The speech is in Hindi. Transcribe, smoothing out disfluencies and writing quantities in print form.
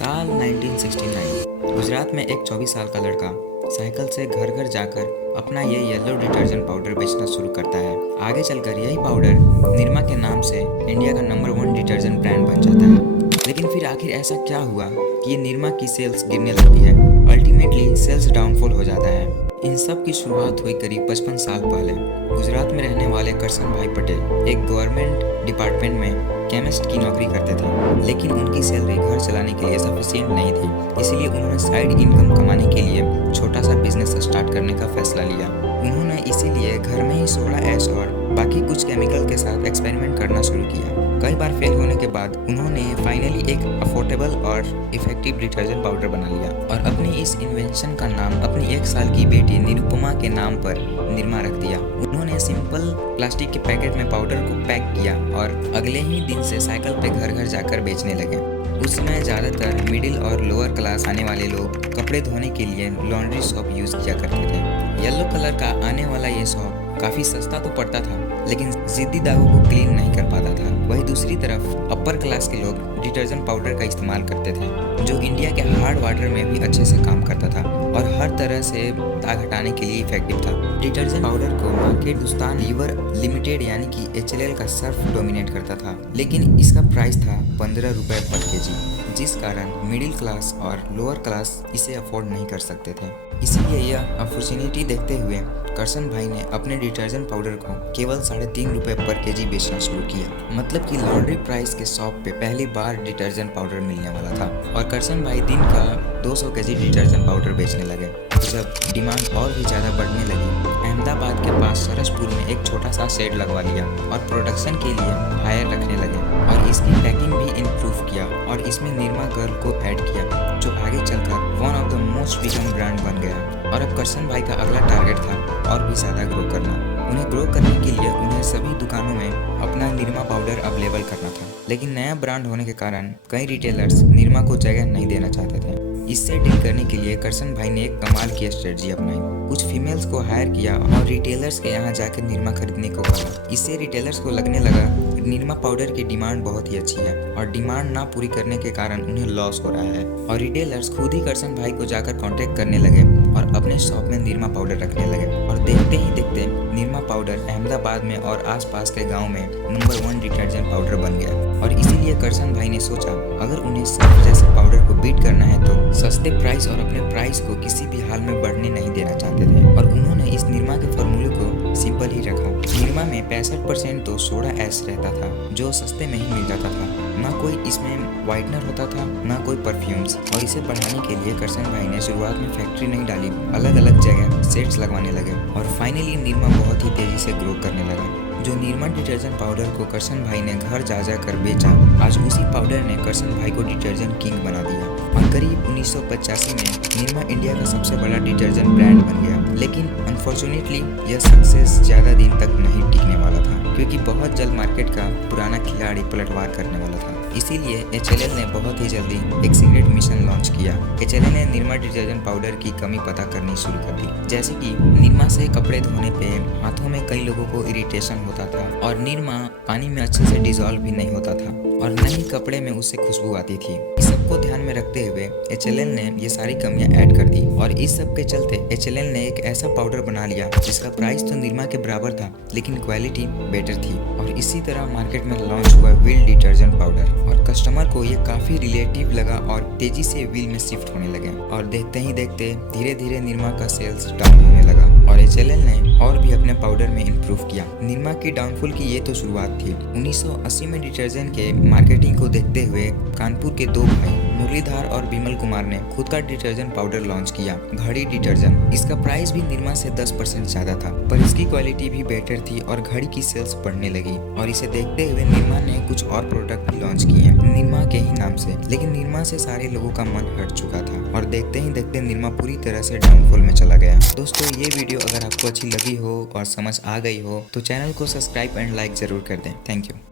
साल 1969 गुजरात में एक 24 साल का लड़का साइकिल से घर घर जाकर अपना ये येलो डिटर्जेंट पाउडर बेचना शुरू करता है। आगे चलकर यही पाउडर निरमा के नाम से इंडिया का नंबर 1 डिटर्जेंट ब्रांड बन जाता है। लेकिन फिर आखिर ऐसा क्या हुआ कि ये निरमा की सेल्स गिरने लगती है। अल्टीमेटली सेल्स डाउनफॉल हो जाता है। इन सब की शुरुआत हुई करीब 55 साल पहले। गुजरात में रहने वाले करसन भाई पटेल एक गवर्नमेंट डिपार्टमेंट में केमिस्ट की नौकरी करते थे, लेकिन उनकी सैलरी घर चलाने के लिए सफिशिएंट नहीं थी। इसीलिए उन्होंने साइड इनकम कमाने के लिए छोटा सा बिजनेस स्टार्ट करने का फैसला लिया। उन्होंने इसीलिए घर में ही सोडा ऐश और बाकी कुछ केमिकल के साथ एक्सपेरिमेंट करना शुरू किया। कई बार फेल होने के बाद उन्होंने फाइनली एक अफोर्डेबल और इफेक्टिव डिटर्जेंट पाउडर बना लिया और अपनी इस इन्वेंशन का नाम अपनी 1 साल की बेटी निरुपमा के नाम पर निरमा रख दिया। उन्होंने सिंपल प्लास्टिक के पैकेट में पाउडर को पैक किया और अगले ही दिन से साइकिल पे घर घर जाकर बेचने लगे। उस समय ज़्यादातर मिडिल और लोअर क्लास आने वाले लोग कपड़े धोने के लिए लॉन्ड्री शॉप यूज़ किया करते थे। येलो कलर का आने वाला ये शॉप काफ़ी सस्ता तो पड़ता था, लेकिन जिद्दी दागों को क्लीन नहीं कर पाता था। वहीं दूसरी तरफ अपर क्लास के लोग डिटर्जेंट पाउडर का इस्तेमाल करते थे, जो इंडिया के हार्ड वाटर में भी अच्छे से काम करता था और हर तरह से दाग हटाने के लिए इफेक्टिव था। डिटर्जेंट पाउडर को मार्केट हिंदुस्तान लीवर लिमिटेड यानी कि HLL का सर्फ डोमिनेट करता था, लेकिन इसका प्राइस था 15 रुपये पर केजी, जिस कारण मिडिल क्लास और लोअर क्लास इसे अफोर्ड नहीं कर सकते थे। इसीलिए यह अपॉर्चुनिटी देखते हुए करसन भाई ने अपने डिटर्जेंट पाउडर को केवल 3.5 रुपये पर केजी बेचना शुरू किया। मतलब कि लॉन्ड्री प्राइस के शॉप पे पहली बार डिटर्जेंट पाउडर मिलने वाला था और करसन भाई दिन का 200 केजी डिटर्जेंट पाउडर बेचने लगे। जब डिमांड और भी ज़्यादा बढ़ने लगी, अहमदाबाद के पास सरसपुर में एक छोटा सा शेड लगवा लिया और प्रोडक्शन के लिए हायर रखने लगे और इसकी पैकिंग भी इम्प्रूव किया और इसमें निरमा गर्ल को ऐड किया, जो आगे चलकर one of the most biggest brand बन गया। और अब करसन भाई का अगला टारगेट था और भी ज़्यादा ग्रो करना। उन्हें ग्रो करने के लिए उन्हें सभी दुकानों में अपना निरमा पाउडर अवेलेबल करना था, लेकिन नया ब्रांड होने के कारण कई रिटेलर्स निरमा को जगह नहीं देना चाहते थे। इससे डील करने के लिए करसन भाई ने एक कमाल की स्ट्रेटजी अपनाई। कुछ फीमेल्स को हायर किया और रिटेलर्स के यहाँ जाकर निरमा खरीदने को कहा। इससे रिटेलर्स को लगने लगा निरमा पाउडर की डिमांड बहुत ही अच्छी है और डिमांड ना पूरी करने के कारण उन्हें लॉस हो रहा है, और रिटेलर्स खुद ही करसन भाई को जाकर कांटेक्ट करने लगे और अपने शॉप में निरमा पाउडर रखने लगे। और देखते ही देखते निरमा पाउडर अहमदाबाद में और आसपास के गांव में नंबर 1 डिटर्जेंट पाउडर बन गया। और इसीलिए करसन भाई ने सोचा अगर उन्हें सर्फ जैसे पाउडर को बीट करना है तो सस्ते प्राइस और अपने प्राइस को किसी भी हाल में बढ़ने नहीं देना चाहते थे। और उन्होंने इस निरमा के फॉर्मूले को सिंपल ही रखा। निरमा में 65% तो सोडा ऐश रहता था, जो सस्ते में ही मिल जाता था। ना कोई इसमें वाइटनर होता था, ना कोई परफ्यूम्स। और इसे बढ़ाने के लिए करसन भाई ने शुरुआत में फैक्ट्री नहीं डाली, अलग अलग जगह सेट्स लगवाने लगे और फाइनली निरमा बहुत ही तेजी से ग्रो करने लगा। जो निरमा डिटर्जेंट पाउडर को करसन भाई ने घर जा कर बेचा, आज उसी पाउडर ने करसन भाई को डिटर्जेंट किंग बना दिया और करीब 1985 में निरमा इंडिया का सबसे बड़ा डिटर्जेंट ब्रांड बन गया। लेकिन अनफॉर्चुनेटली यह सक्सेस ज़्यादा दिन तक नहीं टिकने वाला था, क्योंकि बहुत जल्द मार्केट का पुराना खिलाड़ी पलटवार करने वाला था। इसीलिए HLL ने बहुत ही जल्दी एक सीक्रेट मिशन लॉन्च किया। HLL ने निरमा डिटर्जेंट पाउडर की कमी पता करनी शुरू कर दी, जैसे कि निरमा से कपड़े धोने पे हाथों में कई लोगों को इरिटेशन होता था और निरमा पानी में अच्छे से डिजोल्व भी नहीं होता था और न ही कपड़े में उससे खुशबू आती थी। इस सबको ध्यान में रखते हुए HLL ने ये सारी कमियां ऐड कर दी और इस सब के चलते HLL ने एक ऐसा पाउडर बना लिया जिसका प्राइस तो निरमा के बराबर था, लेकिन क्वालिटी बेटर थी। और इसी तरह मार्केट में लॉन्च हुआ व्हील डिटर्जेंट पाउडर और कस्टमर को ये काफ़ी रिलेटिव लगा और तेजी से व्हील में शिफ्ट होने लगे। और देखते ही देखते धीरे धीरे निरमा का सेल्स डाउन होने लगा और HLL ने और भी अपने पाउडर में इम्प्रूव किया। निरमा की डाउनफॉल की ये तो शुरुआत थी। 1980 में डिटर्जेंट के मार्केटिंग को देखते हुए कानपुर के 2 भाई मुरलीधर और विमल कुमार ने खुद का डिटर्जेंट पाउडर लॉन्च किया, घड़ी डिटर्जेंट। इसका प्राइस भी निरमा से 10% ज्यादा था, पर इसकी क्वालिटी भी बेटर थी और घड़ी की सेल्स बढ़ने लगी। और इसे देखते हुए निरमा ने कुछ और प्रोडक्ट भी लॉन्च किए निरमा के ही नाम से, लेकिन निरमा से सारे लोगों का मन हट चुका था और देखते ही देखते निरमा पूरी तरह से डाउनफॉल में चला गया। दोस्तों, ये वीडियो अगर आपको अच्छी लगी हो और समझ आ गई हो तो चैनल को सब्सक्राइब एंड लाइक जरूर कर दें। Thank you.